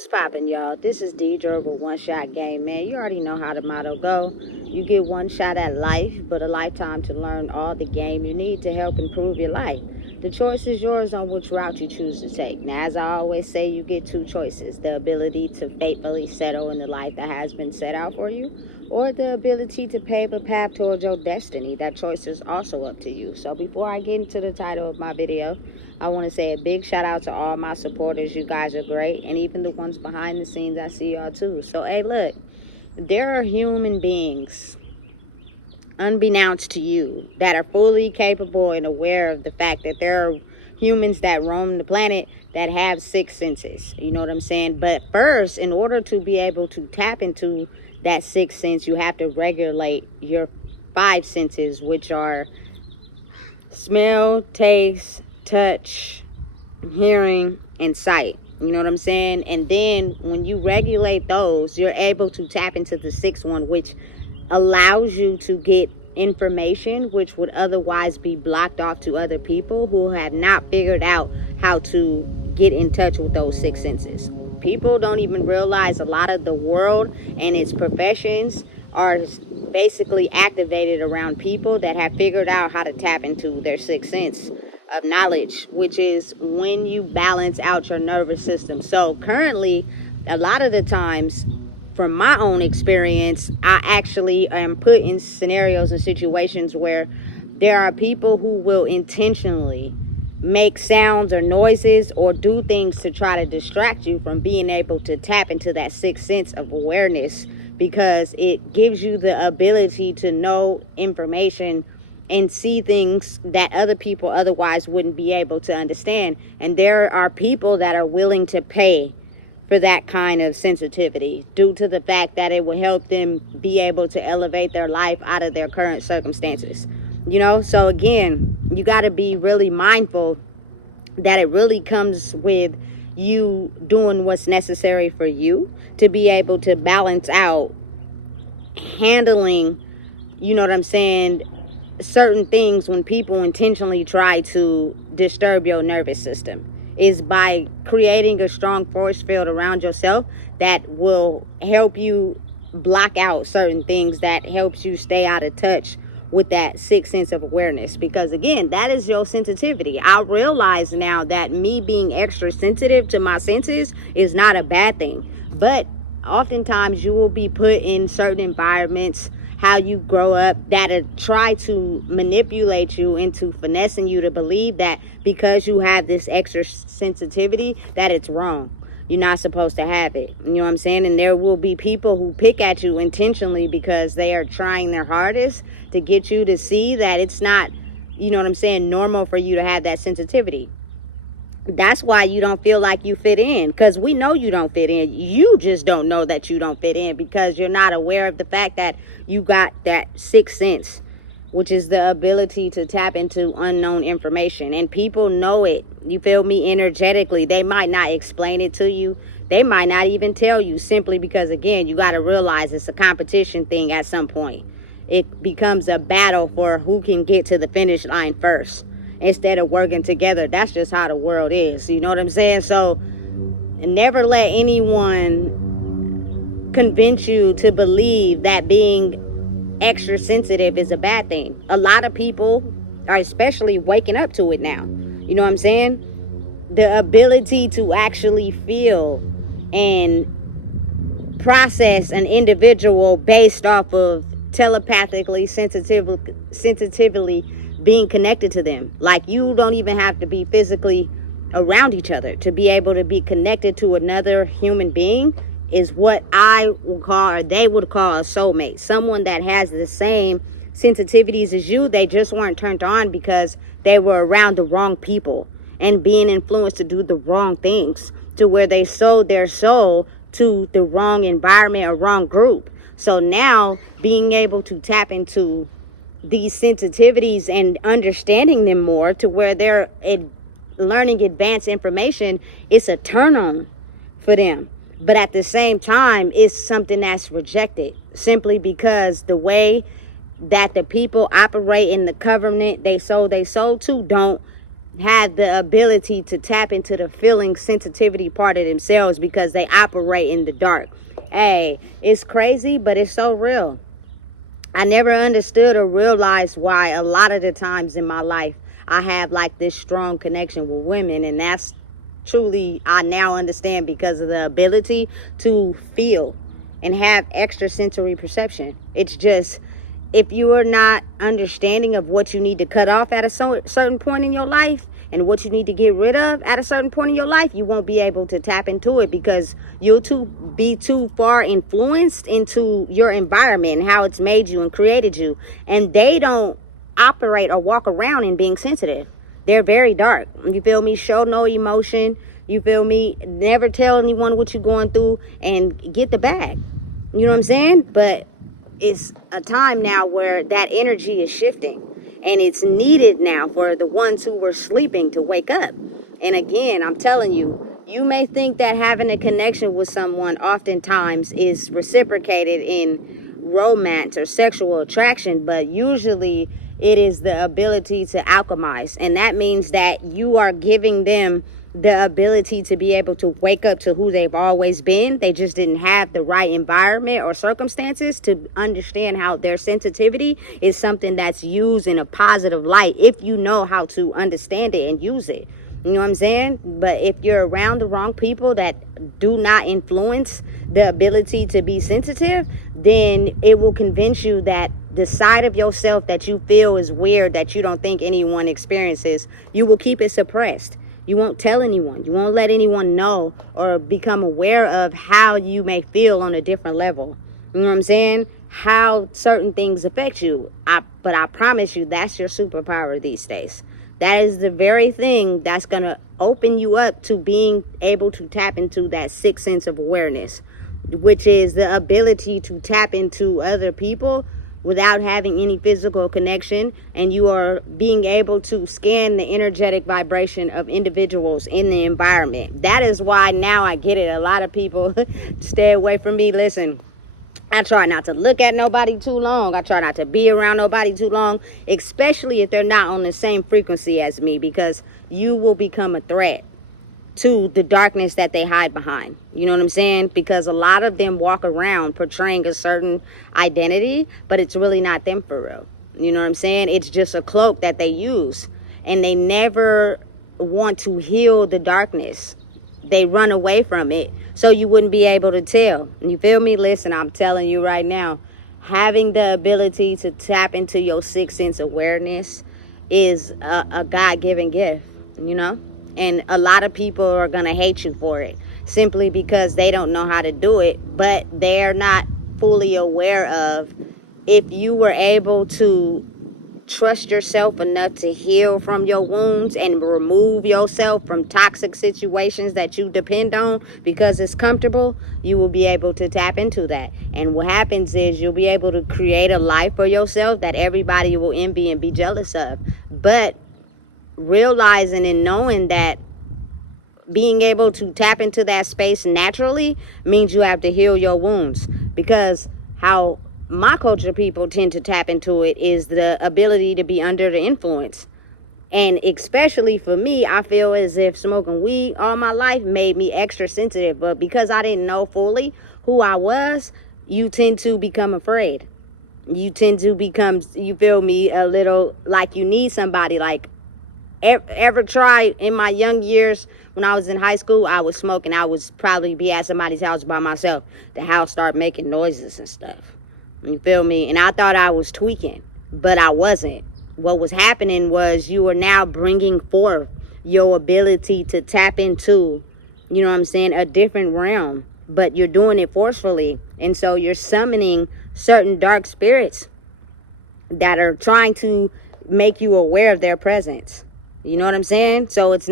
What's poppin', y'all? This is Deidre with One Shot Game, man. You already know how the motto go. You get one shot at life, but a lifetime to learn all the game you need to help improve your life. The choice is yours on which route you choose to take. Now, as I always say, you get two choices: the ability to faithfully settle in the life that has been set out for you, or the ability to pave a path towards your destiny. That choice is also up to you. So before I get into the title of my video, I want to say a big shout out to all my supporters. You guys are great. And even the ones behind the scenes, I see y'all too. So, hey, look, there are human beings, unbeknownst to you, that are fully capable and aware of the fact that there are humans that roam the planet that have six senses. You know what I'm saying? But first, in order to be able to tap into that sixth sense, you have to regulate your five senses, which are smell, taste, touch, hearing, and sight. You know what I'm saying? And then when you regulate those, you're able to tap into the sixth one, which allows you to get information which would otherwise be blocked off to other people who have not figured out how to get in touch with those six senses. People don't even realize a lot of the world and its professions are basically activated around people that have figured out how to tap into their sixth sense of knowledge, which is when you balance out your nervous system. So currently, a lot of the times, from my own experience, I actually am put in scenarios and situations where there are people who will intentionally make sounds or noises or do things to try to distract you from being able to tap into that sixth sense of awareness, because it gives you the ability to know information and see things that other people otherwise wouldn't be able to understand. And there are people that are willing to pay for that kind of sensitivity due to the fact that it will help them be able to elevate their life out of their current circumstances. You know, so again, you got to be really mindful that it really comes with you doing what's necessary for you to be able to balance out handling, you know what I'm saying, certain things when people intentionally try to disturb your nervous system, is by creating a strong force field around yourself that will help you block out certain things, that helps you stay out of touch with that sixth sense of awareness. Because again, that is your sensitivity. I realize now that me being extra sensitive to my senses is not a bad thing, but oftentimes you will be put in certain environments, how you grow up, that try to manipulate you into finessing you to believe that because you have this extra sensitivity that it's wrong. You're not supposed to have it. You know what I'm saying? And there will be people who pick at you intentionally because they are trying their hardest to get you to see that it's not, you know what I'm saying, normal for you to have that sensitivity. That's why you don't feel like you fit in, because we know you don't fit in. You just don't know that you don't fit in because you're not aware of the fact that you got that sixth sense, which is the ability to tap into unknown information. And people know it, you feel me, energetically. They might not explain it to you. They might not even tell you, simply because, again, you got to realize it's a competition thing at some point. It becomes a battle for who can get to the finish line first, instead of working together. That's just how the world is. You know what I'm saying? So never let anyone convince you to believe that being extra sensitive is a bad thing. A lot of people are especially waking up to it now. You know what I'm saying? The ability to actually feel and process an individual based off of telepathically sensitively being connected to them. Like, you don't even have to be physically around each other to be able to be connected to another human being, is what I would call, or they would call, a soulmate. Someone that has the same sensitivities as you. They just weren't turned on because they were around the wrong people and being influenced to do the wrong things, to where they sold their soul to the wrong environment or wrong group. So now being able to tap into these sensitivities and understanding them more, to where they're learning advanced information, it's a turn on for them. But at the same time, it's something that's rejected, simply because the way that the people operate in the covenant they sold to don't have the ability to tap into the feeling sensitivity part of themselves because they operate in the dark. Hey, it's crazy, but it's so real. I never understood or realized why a lot of the times in my life I have like this strong connection with women, and that's truly, I now understand, because of the ability to feel and have extrasensory perception. It's just, if you are not understanding of what you need to cut off at a certain point in your life and what you need to get rid of at a certain point in your life, you won't be able to tap into it because you'll be too far influenced into your environment and how it's made you and created you. And they don't operate or walk around in being sensitive. They're very dark. You feel me? Show no emotion. You feel me? Never tell anyone what you're going through and get the bag. You know what I'm saying? But it's a time now where that energy is shifting, and it's needed now for the ones who were sleeping to wake up. And again, I'm telling you, you may think that having a connection with someone oftentimes is reciprocated in romance or sexual attraction, but usually it is the ability to alchemize. And that means that you are giving them the ability to be able to wake up to who they've always been. They just didn't have the right environment or circumstances to understand how their sensitivity is something that's used in a positive light if you know how to understand it and use it. You know what I'm saying? But if you're around the wrong people that do not influence the ability to be sensitive, then it will convince you that the side of yourself that you feel is weird, that you don't think anyone experiences, you will keep it suppressed. You won't tell anyone. You won't let anyone know or become aware of how you may feel on a different level. You know what I'm saying? How certain things affect you. But I promise you, that's your superpower these days. That is the very thing that's going to open you up to being able to tap into that sixth sense of awareness, which is the ability to tap into other people without having any physical connection, and you are being able to scan the energetic vibration of individuals in the environment. That is why now I get it. A lot of people stay away from me. Listen, I try not to look at nobody too long. I try not to be around nobody too long, especially if they're not on the same frequency as me, because you will become a threat to the darkness that they hide behind. You know what I'm saying? Because a lot of them walk around portraying a certain identity, but it's really not them for real. You know what I'm saying? It's just a cloak that they use, and they never want to heal the darkness. They run away from it so you wouldn't be able to tell. You feel me? Listen, I'm telling you right now, having the ability to tap into your sixth sense awareness is a God-given gift, you know? And a lot of people are going to hate you for it simply because they don't know how to do it, but they're not fully aware of, if you were able to trust yourself enough to heal from your wounds and remove yourself from toxic situations that you depend on because it's comfortable, you will be able to tap into that. And what happens is you'll be able to create a life for yourself that everybody will envy and be jealous of. But realizing and knowing that being able to tap into that space naturally means you have to heal your wounds, because how my culture people tend to tap into it is the ability to be under the influence. And especially for me, I feel as if smoking weed all my life made me extra sensitive. But because I didn't know fully who I was, you tend to become afraid. You tend to become, you feel me, a little like you need somebody. Like, ever try in my young years when I was in high school, I was smoking. I would probably be at somebody's house by myself. The house started making noises and stuff. You feel me? And I thought I was tweaking, but I wasn't. What was happening was you were now bringing forth your ability to tap into, you know what I'm saying, a different realm, but you're doing it forcefully. And so you're summoning certain dark spirits that are trying to make you aware of their presence. You know what I'm saying? So it's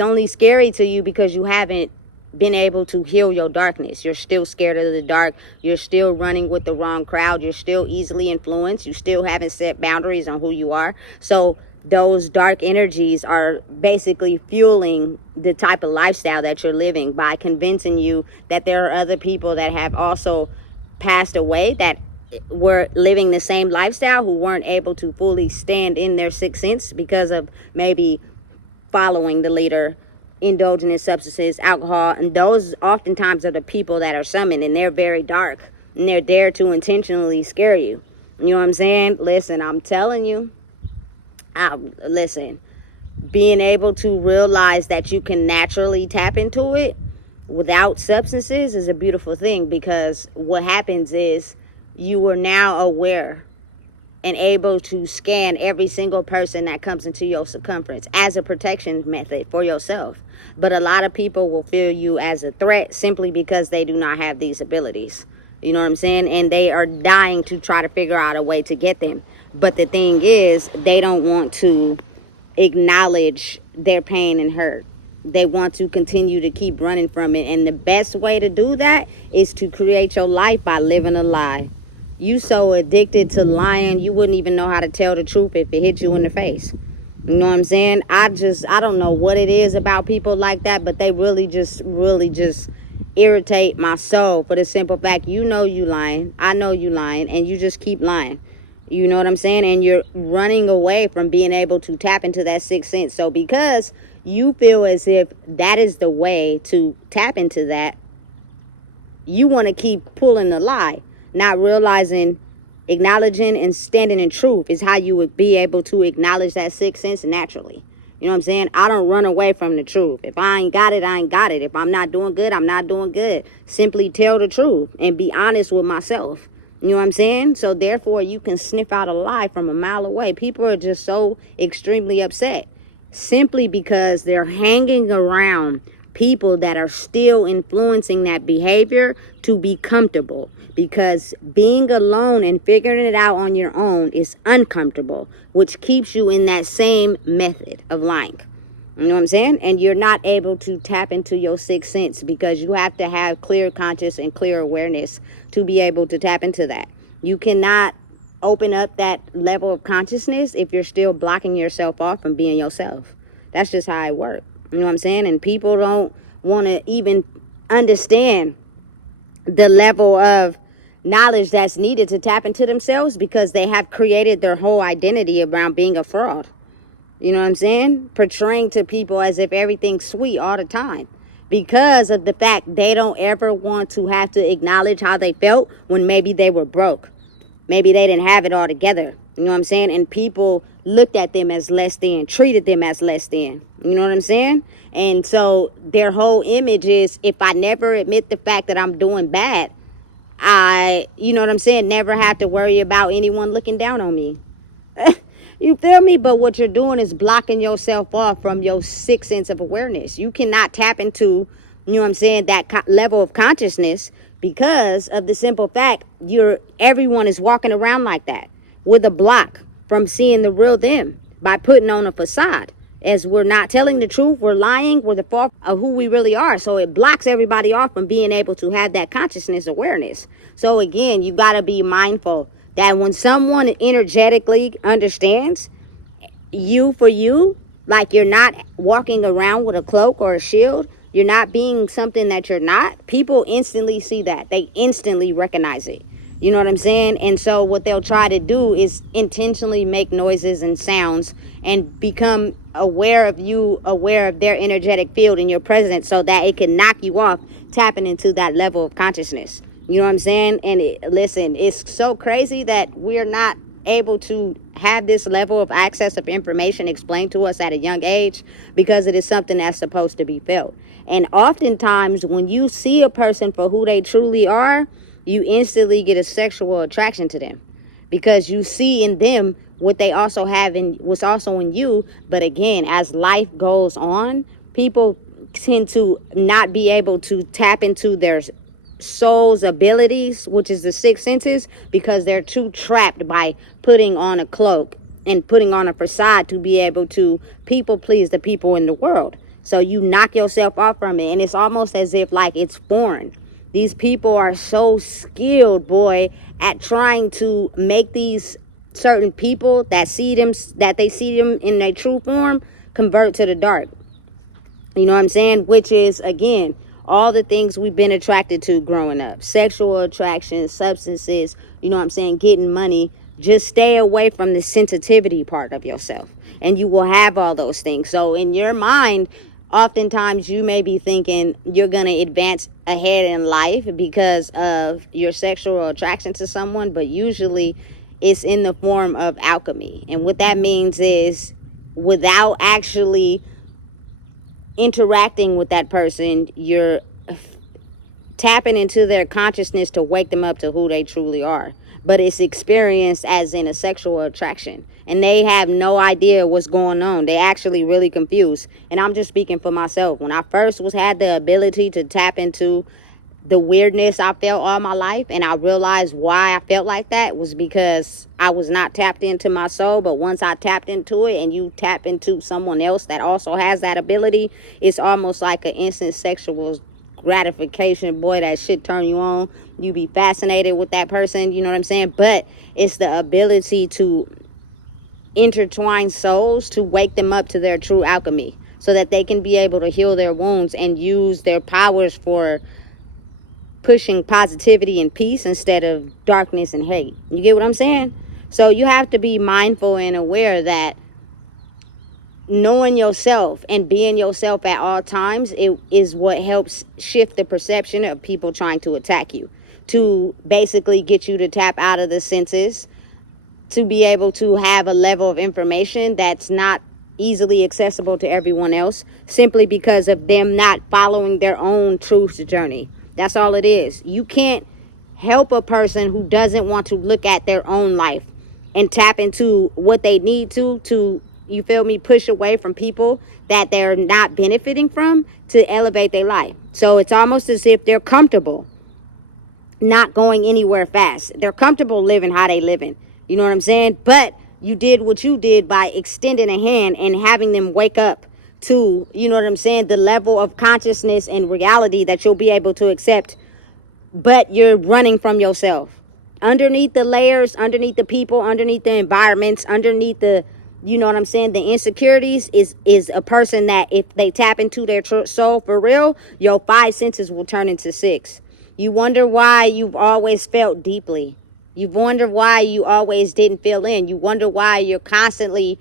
only scary to you because you haven't been able to heal your darkness. You're still scared of the dark. You're still running with the wrong crowd. You're still easily influenced. You still haven't set boundaries on who you are. So those dark energies are basically fueling the type of lifestyle that you're living by convincing you that there are other people that have also passed away that were living the same lifestyle, who weren't able to fully stand in their sixth sense because of maybe following the leader, indulging in substances, alcohol. And those oftentimes are the people that are summoned, and they're very dark, and they're there to intentionally scare you. You know what I'm saying? Listen, I'm telling you, listen, being able to realize that you can naturally tap into it without substances is a beautiful thing, because what happens is you are now aware and able to scan every single person that comes into your circumference as a protection method for yourself. But a lot of people will feel you as a threat simply because they do not have these abilities. You know what I'm saying? And they are dying to try to figure out a way to get them. But the thing is, they don't want to acknowledge their pain and hurt. They want to continue to keep running from it. And the best way to do that is to create your life by living a lie. You so addicted to lying, you wouldn't even know how to tell the truth if it hit you in the face. You know what I'm saying? I don't know what it is about people like that, but they really just irritate my soul for the simple fact, you know you lying, I know you lying, and you just keep lying. You know what I'm saying? And you're running away from being able to tap into that sixth sense. So because you feel as if that is the way to tap into that, you want to keep pulling the lie, not realizing acknowledging and standing in truth is how you would be able to acknowledge that sixth sense naturally. You know what I'm saying? I don't run away from the truth. If I ain't got it, I ain't got it. If I'm not doing good, I'm not doing good. Simply tell the truth and be honest with myself. You know what I'm saying? So therefore, you can sniff out a lie from a mile away. People are just so extremely upset simply because they're hanging around people that are still influencing that behavior to be comfortable, because being alone and figuring it out on your own is uncomfortable, which keeps you in that same method of lying. You know what I'm saying? And you're not able to tap into your sixth sense because you have to have clear conscious and clear awareness to be able to tap into that. You cannot open up that level of consciousness if you're still blocking yourself off from being yourself. That's just how it works. You know what I'm saying? And people don't want to even understand the level of knowledge that's needed to tap into themselves, because they have created their whole identity around being a fraud. You know what I'm saying? Portraying to people as if everything's sweet all the time, because of the fact they don't ever want to have to acknowledge how they felt when maybe they were broke. Maybe they didn't have it all together. You know what I'm saying? And people looked at them as less than, treated them as less than. You know what I'm saying? And so their whole image is, if I never admit the fact that I'm doing bad, you know what I'm saying, never have to worry about anyone looking down on me. You feel me? But what you're doing is blocking yourself off from your sixth sense of awareness. You cannot tap into, you know what I'm saying, that level of consciousness, because of the simple fact everyone is walking around like that with a block from seeing the real them by putting on a facade. As we're not telling the truth, we're lying, we're the fault of who we really are. So it blocks everybody off from being able to have that consciousness awareness. So again, you got to be mindful that when someone energetically understands you for you, like you're not walking around with a cloak or a shield, you're not being something that you're not, people instantly see that. They instantly recognize it. You know what I'm saying? And so what they'll try to do is intentionally make noises and sounds and become aware of you, aware of their energetic field in your presence, so that it can knock you off tapping into that level of consciousness. You know what I'm saying? And listen, it's so crazy that we're not able to have this level of access of information explained to us at a young age, because it is something that's supposed to be felt. And oftentimes when you see a person for who they truly are, you instantly get a sexual attraction to them, because you see in them what they also have in what's also in you. But again, as life goes on, people tend to not be able to tap into their soul's abilities, which is the sixth senses, because they're too trapped by putting on a cloak and putting on a facade to be able to people please the people in the world. So you knock yourself off from it, and it's almost as if like it's foreign. These people are so skilled, boy, at trying to make these certain people that they see them in their true form convert to the dark. You know what I'm saying? Which is, again, all the things we've been attracted to growing up. Sexual attraction, substances, you know what I'm saying, getting money. Just stay away from the sensitivity part of yourself, and you will have all those things. So in your mind, oftentimes you may be thinking you're going to advance ahead in life because of your sexual attraction to someone, but usually it's in the form of alchemy. And what that means is, without actually interacting with that person, you're tapping into their consciousness to wake them up to who they truly are. But it's experienced as in a sexual attraction, and they have no idea what's going on. They actually really confused. And I'm just speaking for myself. When I first had the ability to tap into the weirdness I felt all my life, and I realized why I felt like that was because I was not tapped into my soul. But once I tapped into it, and you tap into someone else that also has that ability, it's almost like an instant sexual gratification. Boy, that shit turn you on. You be fascinated with that person, you know what I'm saying? But it's the ability to intertwine souls, to wake them up to their true alchemy, so that they can be able to heal their wounds and use their powers for pushing positivity and peace instead of darkness and hate. You get what I'm saying? So you have to be mindful and aware that knowing yourself and being yourself at all times, it is what helps shift the perception of people trying to attack you, to basically get you to tap out of the senses, to be able to have a level of information that's not easily accessible to everyone else, simply because of them not following their own truth journey. That's all it is. You can't help a person who doesn't want to look at their own life and tap into what they need to, you feel me, push away from people that they're not benefiting from, to elevate their life. So it's almost as if they're comfortable not going anywhere fast. They're comfortable living how they living. You know what I'm saying? But you did what you did by extending a hand and having them wake up to, you know what I'm saying, the level of consciousness and reality that you'll be able to accept. But you're running from yourself. Underneath the layers, underneath the people, underneath the environments, underneath the, you know what I'm saying, the insecurities is a person that, if they tap into their soul for real, your 5 senses will turn into 6. You wonder why you've always felt deeply. You wonder why you always didn't feel in. You wonder why you're constantly,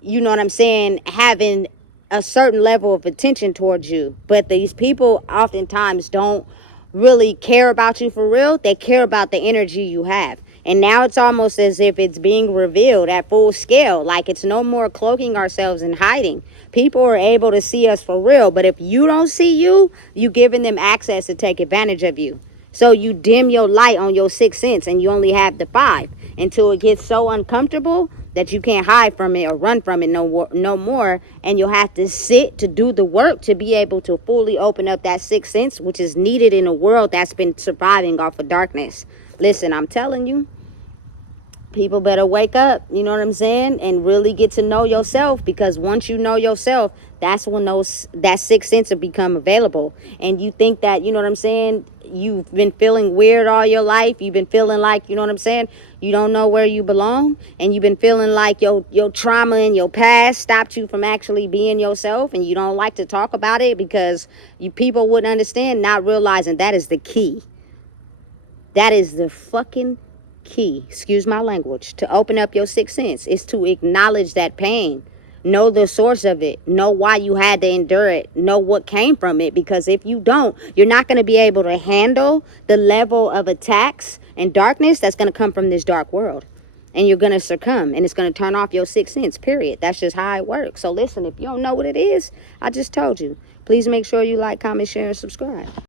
you know what I'm saying, having a certain level of attention towards you. But these people oftentimes don't really care about you for real. They care about the energy you have. And now it's almost as if it's being revealed at full scale. Like, it's no more cloaking ourselves and hiding. People are able to see us for real. But if you don't see you, you giving them access to take advantage of you. So you dim your light on your 6th sense, and you only have the 5, until it gets so uncomfortable that you can't hide from it or run from it no more. And you'll have to sit to do the work to be able to fully open up that 6th sense, which is needed in a world that's been surviving off of darkness. Listen, I'm telling you, people better wake up, you know what I'm saying, and really get to know yourself. Because once you know yourself, that's when that 6th sense will become available. And you think that, you know what I'm saying, you've been feeling weird all your life. You've been feeling like, you know what I'm saying, you don't know where you belong. And you've been feeling like your trauma in your past stopped you from actually being yourself. And you don't like to talk about it because people wouldn't understand, not realizing that is the key. That is the fucking key, excuse my language, to open up your 6th sense, is to acknowledge that pain. Know the source of it. Know why you had to endure it. Know what came from it. Because if you don't, you're not going to be able to handle the level of attacks and darkness that's going to come from this dark world. And you're going to succumb. And it's going to turn off your 6th sense, period. That's just how it works. So listen, if you don't know what it is, I just told you. Please make sure you like, comment, share, and subscribe.